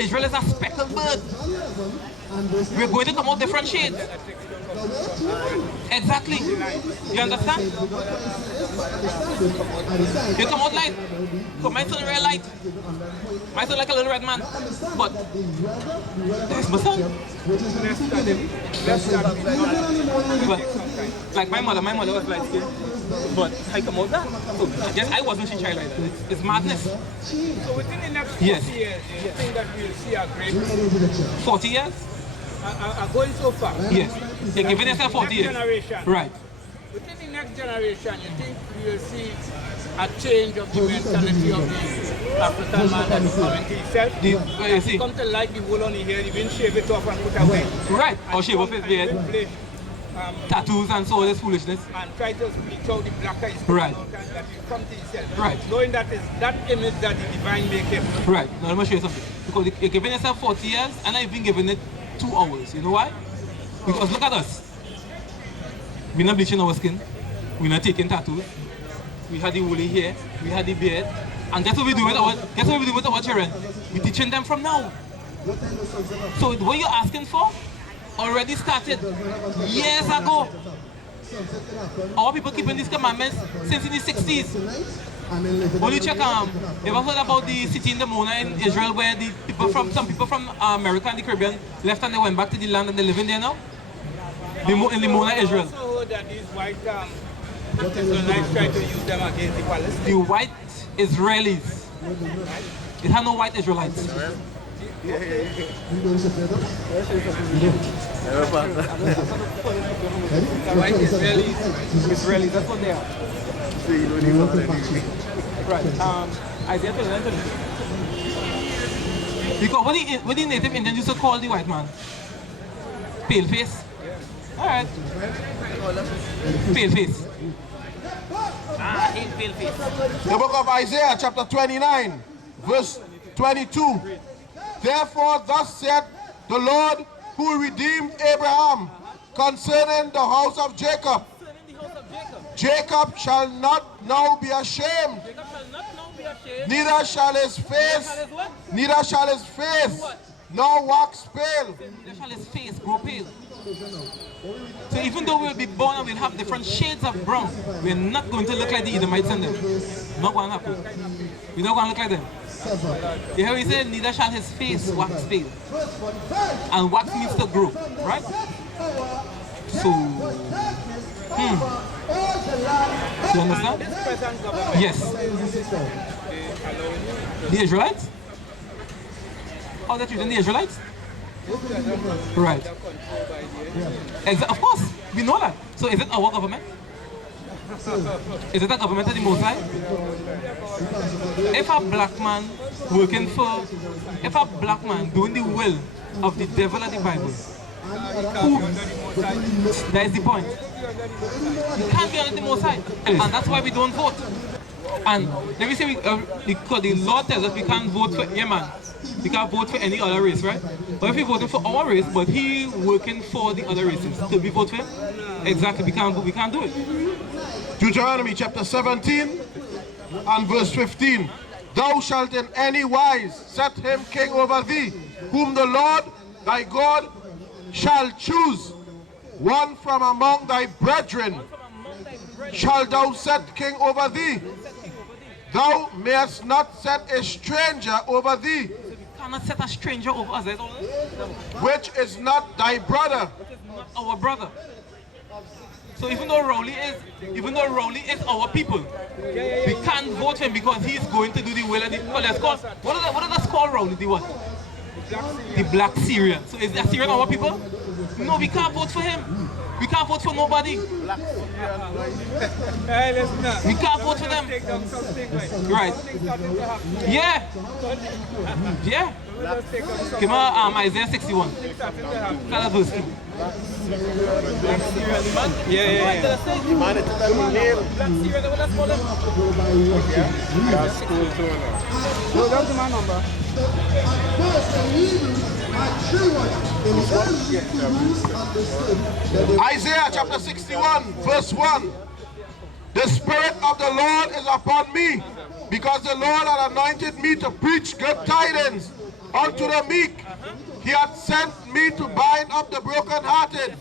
Israel is a speckled bird. We're going to come out different shades. Exactly. You understand? You come out light. But my son real light. My son like a little red man. But there's my son. Like my mother was light skinned. But I come out that. So I guess I wasn't child like that. It's madness. So within the next 40 years, you think that we'll see a great 40 years? Are going so far? Yes. You're giving yourself 40 years. Generation. Right. Within the next generation, you think we will see a change of the mentality of the African man that is coming to himself? You come to like the wool on the hair, even shave it off and put away. Right. Or shave off his beard. Tattoos and so all this foolishness. And try to bleach out the black eyes. Right. That you come to yourself. Right. Knowing that is that image that the divine make him. Right. Now let me show you something. Because you're giving yourself 40 years and I've been giving it 2 hours. You know why? Because look at us. We're not bleaching our skin. We're not taking tattoos. We had the woolly hair. We had the beard. And guess what we do with our children? We're teaching them from now. So what you're asking for already started years ago. Our people keeping these commandments since in the 60s. Only check, ever heard about the city in the Mona in Israel where the people some people from America and the Caribbean left and they went back to the land and they're living there now? In the Mona, Israel. I also heard that these white Israelites try to use them against the Palestinians. The white Israelis. It had no white Israelites. White Israelis. Israelis, that's what they are. Right. Isaiah 29. Because what the native Indians used to call the white man? Pale face. Alright. Pale face. He's pale face. The book of Isaiah chapter 29 verse 22. Therefore thus said the Lord who redeemed Abraham concerning the house of Jacob. Jacob shall not now be ashamed, neither shall his face nor wax pale. Neither shall his face grow pale. So even though we'll be born and we'll have different shades of brown, we're not going to look like the Edomites and them. Not going to happen. We're not going to look like them. You hear what he said? Neither shall his face wax pale. And wax means to grow, right? So, you understand? Yes. The Israelites? Oh, they're treating the Israelites? Right. Of course, we know that. So is it our government? Is it a government of the Most High? If a black man if a black man doing the will of the devil of the Bible, that is the point. You can't be under the Most High. And that's why we don't vote. And let me say, because the law tells us we can't vote for a man. We can't vote for any other race, right? But if we're voting for our race, but he working for the other races, could we vote for him? Exactly, we can't do it. Deuteronomy chapter 17 and verse 15. Thou shalt in any wise set him king over thee, whom the Lord thy God shall choose. One from among thy brethren shalt thou set king over thee. Thou mayest not set a stranger over thee, Cannot set a stranger over us. which is not thy brother. Which is not our brother. So even though Rowley is our people, we can't vote for him because he's going to do the will of the. What are they called Rowley? The what? The Black Syrian. So is the Syrian our people? No, we can't vote for him. We can't vote for nobody. Hey, listen up. We can't vote for them. Right. Yeah. Yeah. Come on, Isaiah 61. Tell us verse 2. Yeah. Black Syrian, what that's called him? No, that's my number. Isaiah chapter 61 verse 1. The Spirit of the Lord is upon me, because the Lord had anointed me to preach good tidings unto the meek. He had sent me to bind up the brokenhearted.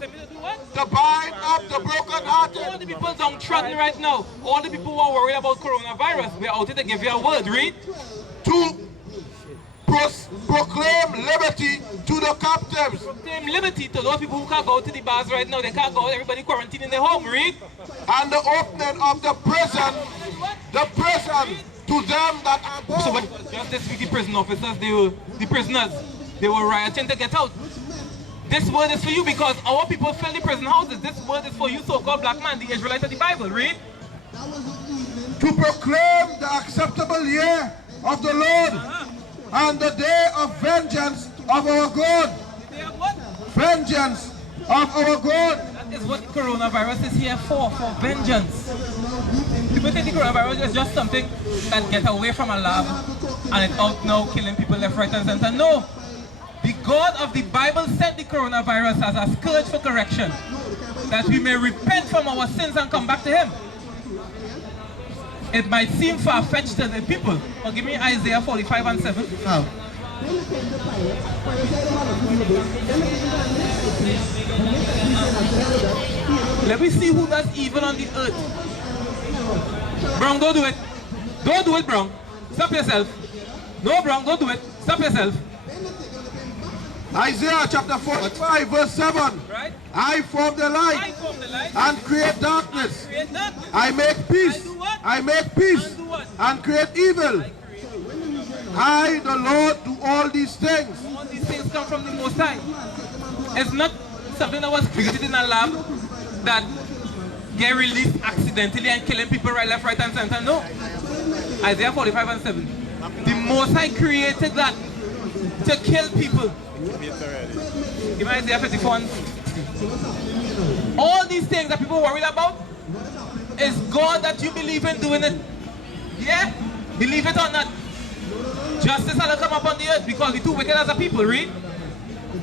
To bind up the brokenhearted. All the people downtrodden right now, all the people who are worried about coronavirus, we're out here to give you a word, read. To proclaim liberty to the captives. Proclaim liberty to those people who can't go to the bars right now. They can't go, everybody quarantined in their home, read. And the opening of the prison to them that are bound. So just this week the prison officers, the prisoners, they were rioting to get out. This word is for you because our people fill the prison houses. This word is for you, so-called black man, the Israelites of the Bible, read. To proclaim the acceptable year of the Lord and the day of vengeance of our God. Vengeance of our God. That is what coronavirus is here for vengeance. People think the coronavirus is just something that gets away from a lab and it's out now killing people left, right, and center. No. The God of the Bible sent the coronavirus as a scourge for correction, that we may repent from our sins and come back to Him. It might seem far-fetched to the people, but give me Isaiah 45 and 7. Oh. Let me see who does evil on the earth. Brown, don't do it. Don't do it, Brown. Stop yourself. No, Brown, don't do it. Stop yourself. Isaiah chapter 45 verse 7. Right? I form the light, and create darkness. I make peace. I make peace and create evil. I, the Lord, do all these things. All these things come from the Most High. It's not something that was created in a lab that get released accidentally and killing people right, left, right, and center. No. Isaiah 45 and 7. The Most High created that to kill people. Give me Isaiah 54 and 60. All these things that people worried about is God that you believe in doing it. Yeah? Believe it or not. Justice will come upon the earth because we're too wicked as a people. Read.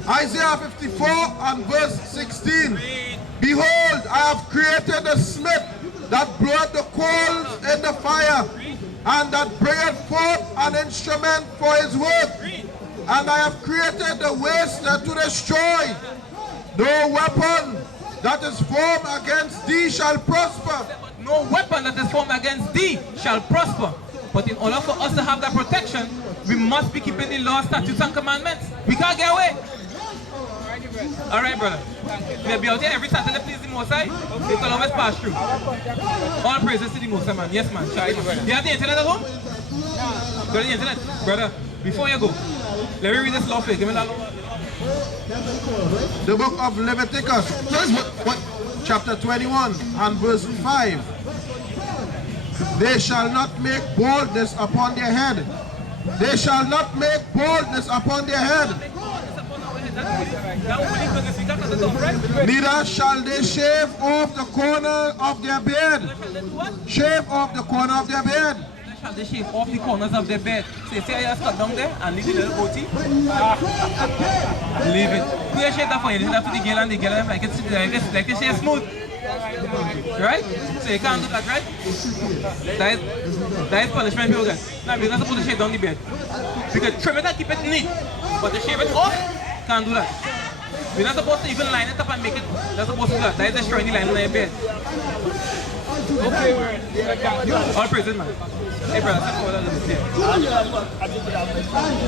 Isaiah 54 and verse 16. Read. Behold, I have created a smith that bloweth the coals in the fire, and that bringeth forth an instrument for his work. And I have created the waster to destroy. No weapon that is formed against thee shall prosper. No weapon that is formed against thee shall prosper. But in order for us to have that protection, we must be keeping the law, statutes, and commandments. We can't get away. All right, brother. We'll be out here every Saturday, please, the Most High. It will always pass through. All praises to the Most High, man. Yes, man. You have the internet at home? Go to the internet. Brother, before you go, let me read this law for you. Give me that law. The book of Leviticus, chapter 21 and verse 5. They shall not make boldness upon their head. They shall not make boldness upon their head. Neither shall they shave off the corner of their beard. Shave off the corner of their beard. Shall they shave off the corners of their bed? So see how you cut down there and leave the little goatee? Leave it. Who you shave that for you? Leave that for the girl and the girl like it's like they shave smooth. Right? So you can't do that, right? That is punishment people get. Now we're not supposed to shave down the bed. We can trim it and keep it neat. But to shave it off, can't do that. We're not supposed to even line it up and make it. That's supposed to do that. That is destroying the line on your bed. Okay. All praises, man. Hey, brother, step forward a little bit.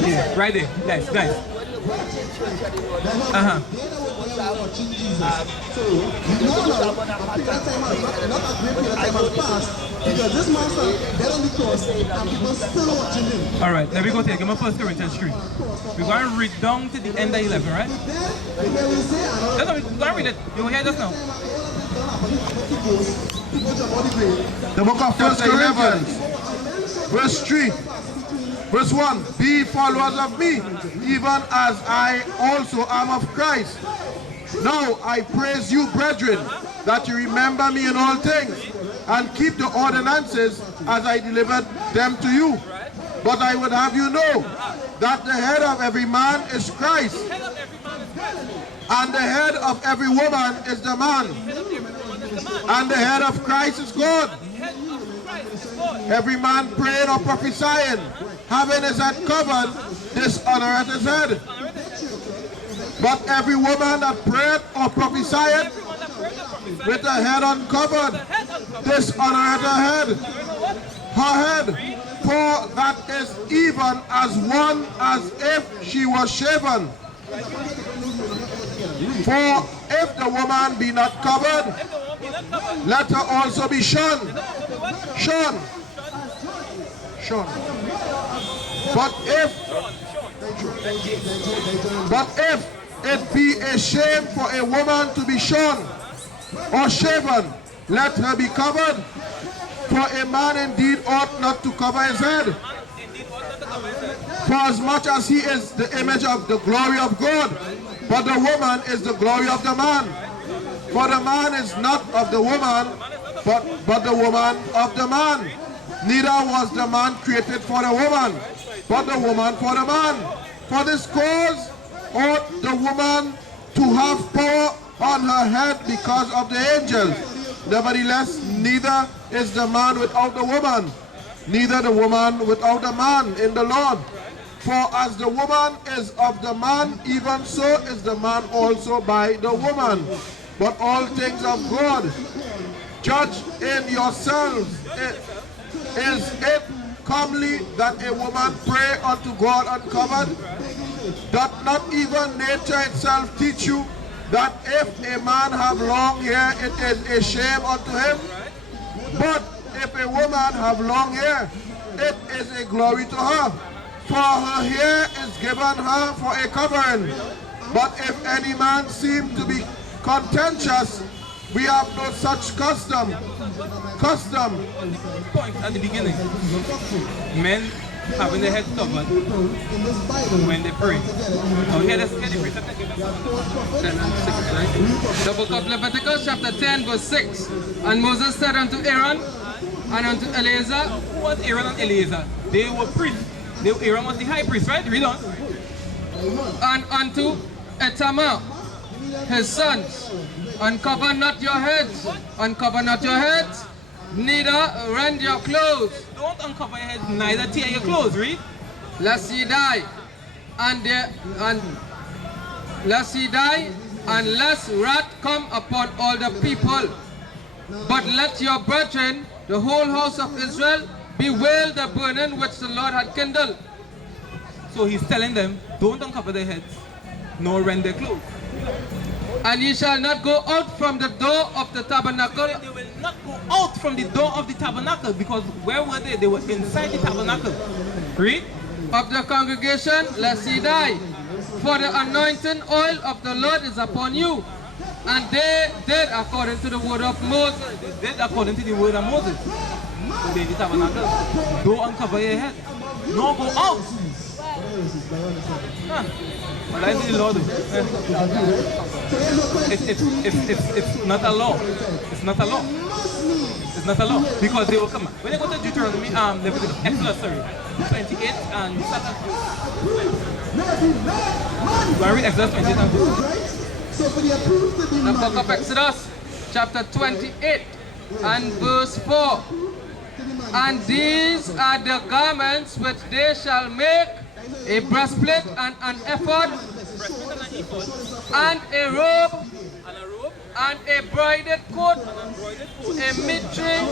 Yeah, right there. Nice. Uh-huh. All right, let me go take him up 1 Corinthians 3. We're going to read down to the end of 11, right? We're going to read it. You will hear just now. The book of 1 Corinthians, verse 3. Verse 1, be followers of me, even as I also am of Christ. Now I praise you, brethren, that you remember me in all things, and keep the ordinances as I delivered them to you. But I would have you know that the head of every man is Christ, and the head of every woman is the man, and the head of Christ is God. Every man praying or prophesying, having his head covered, dishonoreth his head. But every woman that prayed or prophesied with her head uncovered, dishonoreth her head. For that is even as one as if she was shaven. For if the woman be not covered, let her also be shorn. But if it be a shame for a woman to be shorn or shaven, let her be covered. For a man indeed ought not to cover his head, for as much as he is the image of the glory of God, but the woman is the glory of the man. For the man is not of the woman, but the woman of the man. Neither was the man created for the woman, but the woman for the man. For this cause ought the woman to have power on her head because of the angels. Nevertheless, neither is the man without the woman, neither the woman without the man in the Lord. For as the woman is of the man, even so is the man also by the woman. But all things of God. Judge in yourselves. Is it comely that a woman pray unto God uncovered? Doth not even nature itself teach you that if a man have long hair, it is a shame unto him? But if a woman have long hair, it is a glory to her, for her hair is given her for a covering. But if any man seem to be contentious, we have no such custom. Point at the beginning. Men having their head covered when they pray. Now here the precept. The book of Leviticus chapter 10 verse 6. And Moses said unto Aaron and unto Eleazar. Who was Aaron and Eleazar? They were priests. Aaron was the high priest, right? Read on. And unto Ithamar, his sons, uncover not your heads, neither rend your clothes. Don't uncover your head, neither tear your clothes, read. Lest ye die, and lest wrath come upon all the people. But let your brethren, the whole house of Israel, bewail the burning which the Lord had kindled. So he's telling them, don't uncover their heads, nor rend their clothes. And ye shall not go out from the door of the tabernacle. They will not go out from the door of the tabernacle, because where were they? They were inside the tabernacle. Read. Of the congregation, lest ye die. For the anointing oil of the Lord is upon you. And they did according to the word of Moses. They did according to the word of Moses. So they did tabernacle. Don't uncover your head. No, go out. But I see the Lord. It's not a law. It's not a law. It's not a law. Because they will come. When you go to Deuteronomy, Exodus, 28 and go read Exodus 28 and the book of Exodus, chapter 28 and verse 4. And these are the garments which they shall make: a breastplate and an ephod, and a robe, and a broided coat, a mitre,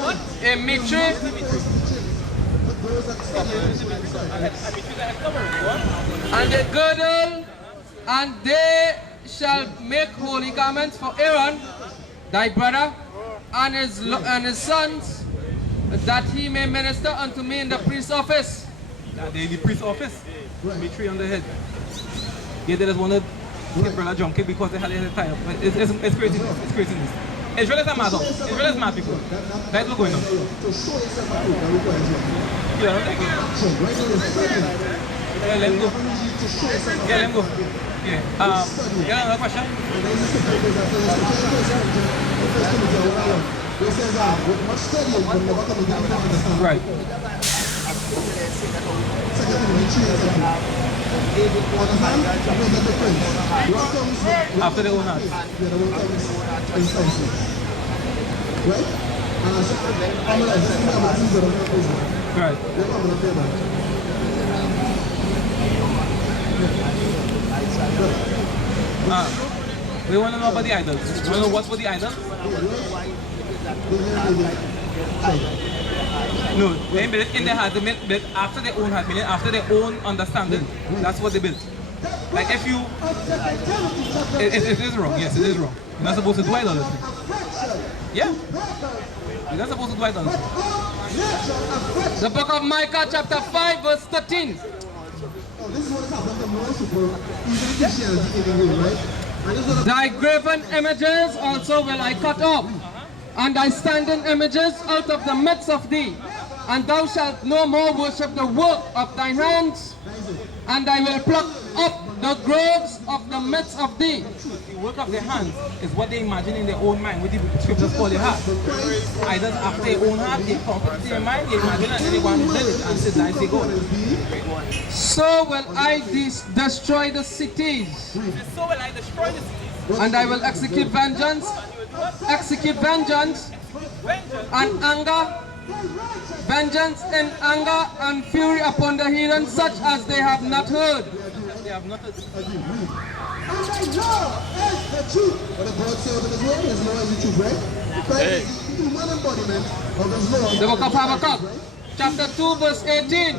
and a girdle. And they shall make holy garments for Aaron, thy brother, and his sons, that he may minister unto me in the priest's office. They the priest's office. Mitre on the head. Yeah, they just wanted to get brother junkie because they had their head tied up. But it's craziness. It's craziness. Israel is mad. Israel is mad people. That's what's going on. Yeah, let him go. Yeah, let him go. Yeah. Another question? Right. After the own heart. Right. We want to know about the idols. You want to know what's for the idols? No, they built in their heart, they built after their own heart, meaning after their own understanding. That's what they built. Like if you... It is wrong, yes, it is wrong. You're not supposed to do idolatry. Yeah. You're not supposed to do idolatry. The book of Micah chapter 5 verse 13. Thy graven images also will I cut off, and thy standing images out of the midst of thee. And thou shalt no more worship the work of thine hands, and I will pluck up the groves of the midst of thee. The work of their hands is what they imagine in their own mind, what the scriptures call their heart. Either after their own heart, they pump it to their mind, they imagine it, and they want to build it, and say, that's the goal. So will I destroy the cities. So will I destroy the cities. And I will execute vengeance, and anger, vengeance in anger and fury upon the heathen, such as they have not heard. They have not heard. And I know it's the truth. What the God says in His word, His law is the truth, right? Christ is the human embodiment of His law. The book of Habakkuk, chapter 2, verse 18.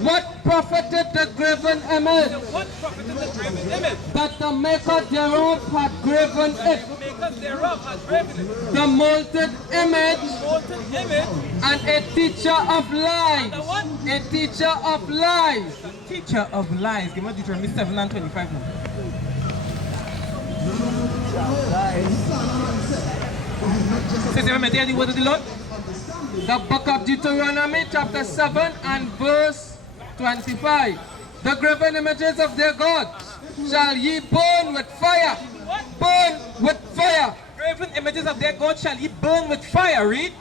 What profited the graven image? What profited the graven image? That the maker thereof had graven it. The maker thereof had graven it. The molded image Molten image. and a teacher of lies. The what? A teacher of lies. Teacher of lies. Give me Deuteronomy 7 and 25 now. Says you meditate the word of the Lord? The book of Deuteronomy chapter 7 and verse 25. The graven images of their gods shall ye burn with fire. Burn with fire. Graven images of their God shall ye burn with fire. Read.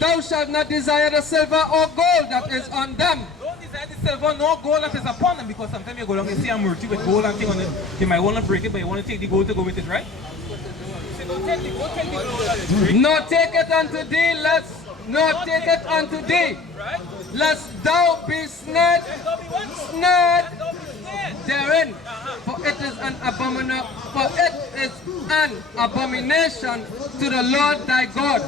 Thou shalt not desire the silver or gold that is on them. Don't desire the silver nor gold that is upon them, because sometimes you go along and see a murti with gold and thing on it. You might want to break it, but you want to take the gold to go with it, right? So don't take the gold, take the gold that is free. Nor take it unto thee, Right? lest thou be snared Don't be what? snared Don't be scared. therein. For it is an abomination to the Lord thy God.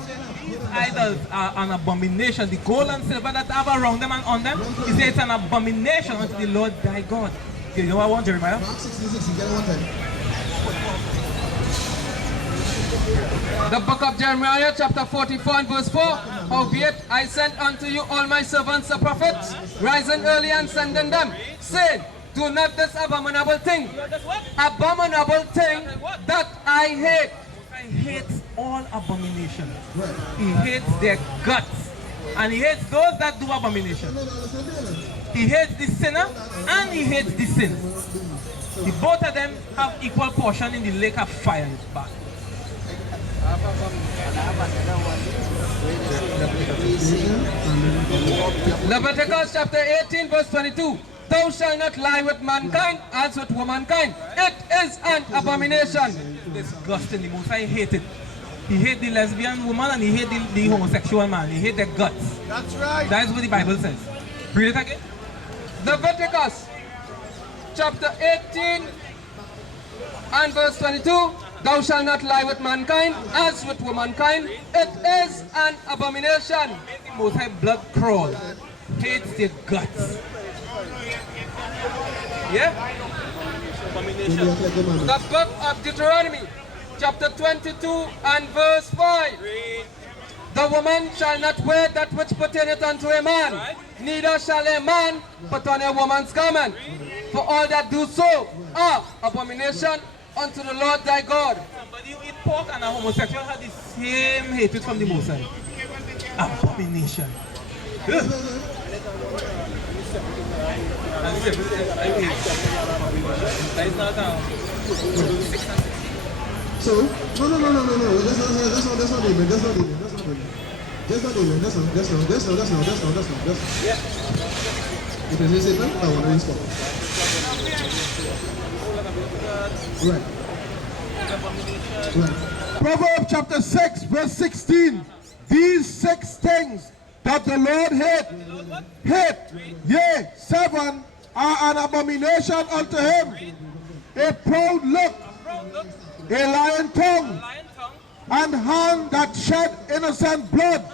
These idols are an abomination. The gold and silver that have around them and on them, he says it's an abomination unto the Lord thy God. Okay, you know what I want, Jeremiah? Mark 16:16, get it one time. The book of Jeremiah chapter 44 and verse 4. Howbeit I sent unto you all my servants the prophets, rising early and sending them, saying, do not this abominable thing, That's what? abominable thing that I hate. I hate all abomination. He hates their guts. And he hates those that do abomination. He hates the sinner and he hates the sin. The both of them have equal portion in the lake of fire. It's bad. Leviticus chapter 18 verse 22. Thou shalt not lie with mankind as with womankind. It is an abomination. Disgusting. The Most High hate it. He hates the lesbian woman and he hates the homosexual man. He hates their guts. That's right. That is what the Bible says. Read it again. Leviticus chapter 18 and verse 22. Thou shalt not lie with mankind as with womankind. It is an abomination. The Most High blood crawl. Hates their guts. Yeah? Abomination. The book of Deuteronomy chapter 22 and verse 5. The woman shall not wear that which pertaineth unto a man, neither shall a man put on a woman's garment. For all that do so are abomination unto the Lord thy God. Somebody who eat pork and a homosexual had the same hatred from the Most High. Abomination. Ugh. That is not So, no. That's not even. That's not even. Yeah. If it's a statement, I want to install. Right. Proverbs chapter 6, verse 16. These 6 things that the Lord hate, yea, 7 are an abomination unto him. A proud look, a lying tongue, and hand that shed innocent blood,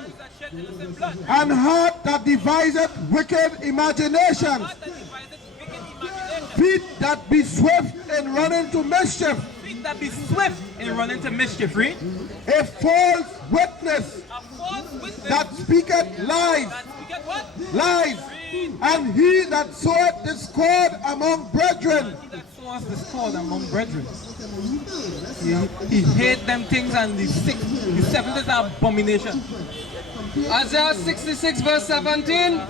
and heart that deviseth wicked imaginations, feet that be swift in running to mischief, read. A false witness that speaketh lies, and he that soweth discord among brethren. He hate them things, and the 7th is an abomination. Isaiah 66 verse 17.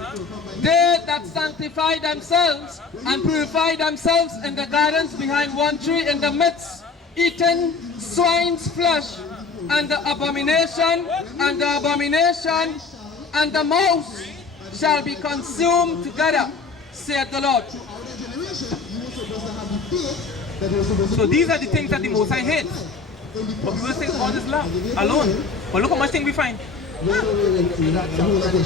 They that sanctify themselves and purify themselves in the gardens behind one tree in the midst, eating swine's flesh, and the abomination, and the mouse shall be consumed together, saith the Lord. So these are the things that the Most High hates. But people say God is love alone. But look how much things we find.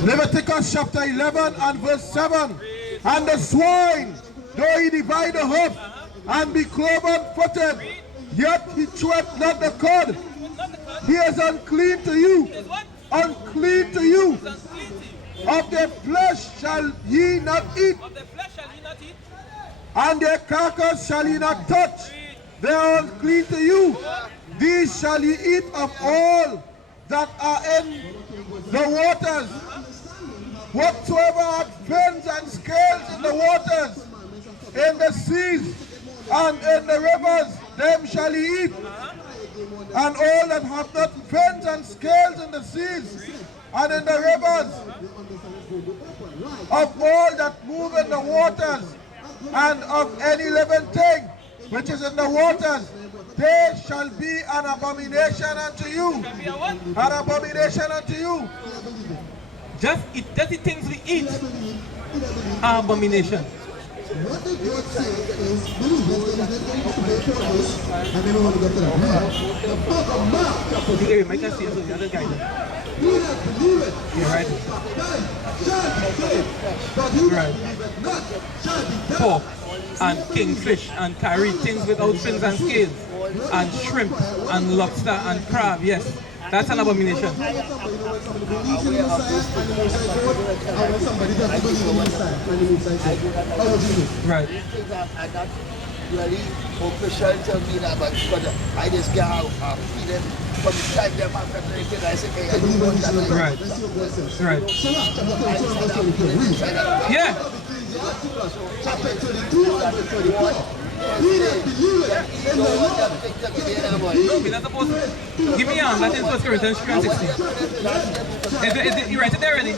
Leviticus chapter 11 and verse 7. And the swine, though he divide the hoof and be cloven-footed, yet he cheweth not the cud. He is unclean to you. Unclean to you. Of their flesh shall ye not eat. And their carcass shall ye not touch. They are unclean to you. These shall ye eat of all that are in the waters. Whatsoever hath fins and scales in the waters, in the seas, and in the rivers, them shall ye eat. And all that have not fins and scales in the seas, and in the rivers, of all that move in the waters, and of any living thing which is in the waters, they shall be an abomination unto you. An abomination unto you. Just the things we eat are abomination. What the God said is, many verses that they to pay for this, and then we want to go to the book of Mark, chapter 6. You might see the other guy. He that believeth, You're right. shall be saved, but he that believeth not shall be damned. Pork and kingfish and curry, things without fins and scales, and shrimp and lobster and crab, yes. That's an abomination. Somebody believes in the Messiah and the Messiah God, and when somebody doesn't believe in the Messiah and the Messiah God. How would you do? Right. And that really official tell me that, but I just can't feed them from the time they're making. I say, hey, I don't want that. Right. Let's see what God says. Right. So now, chapter 22 verse 24. Read. Yeah. Chapter 22 and 24. He that believeth in the Lord. No, we're not supposed to. Give me on. That's in 1 Corinthians 3 and 16. You write it there already?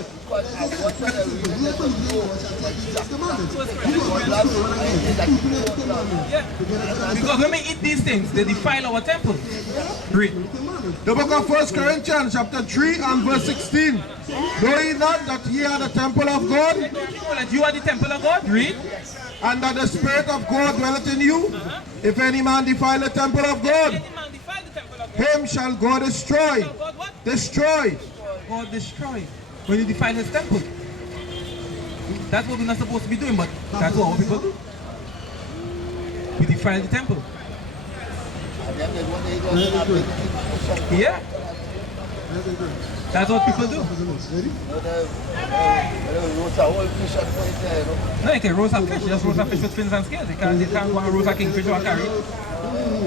Yeah. Because when we eat these things, they defile our temple. Read. The book of 1 Corinthians chapter 3 and verse 16. Know ye not that ye are the temple of God? That you are the temple of God? Read. And that the Spirit of God dwelleth in you? If any man defile the temple of God, him shall God destroy. Destroy. God destroy. When you defile his temple. That's what we're not supposed to be doing, but that's what our people do. We defile the temple. Yeah. That's what people do. No, you can roast a fish. Just roast a fish with fins and scales. You can't go and roast a kingfish or a curry.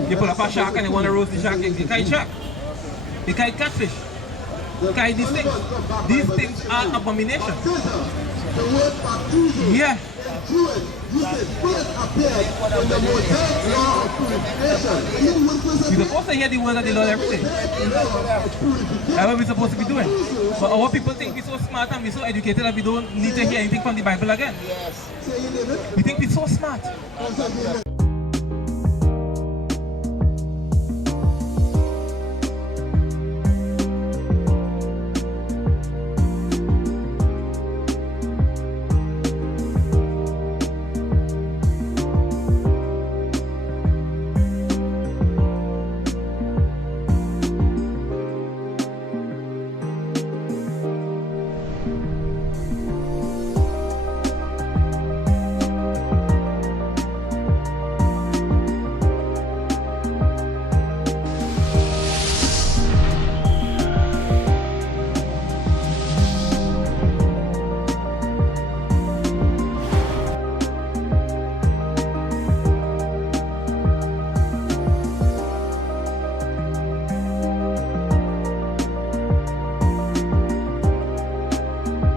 You pull up a shark and you want to roast the shark. You can't eat shark. You can't eat catfish. You can't eat these things. These things are abominations. Yeah. You're supposed to hear the words of the Lord every day. That's what we're supposed to be doing. But our people think we're so smart and we're so educated that we don't need to hear anything from the Bible again. We think we're so smart.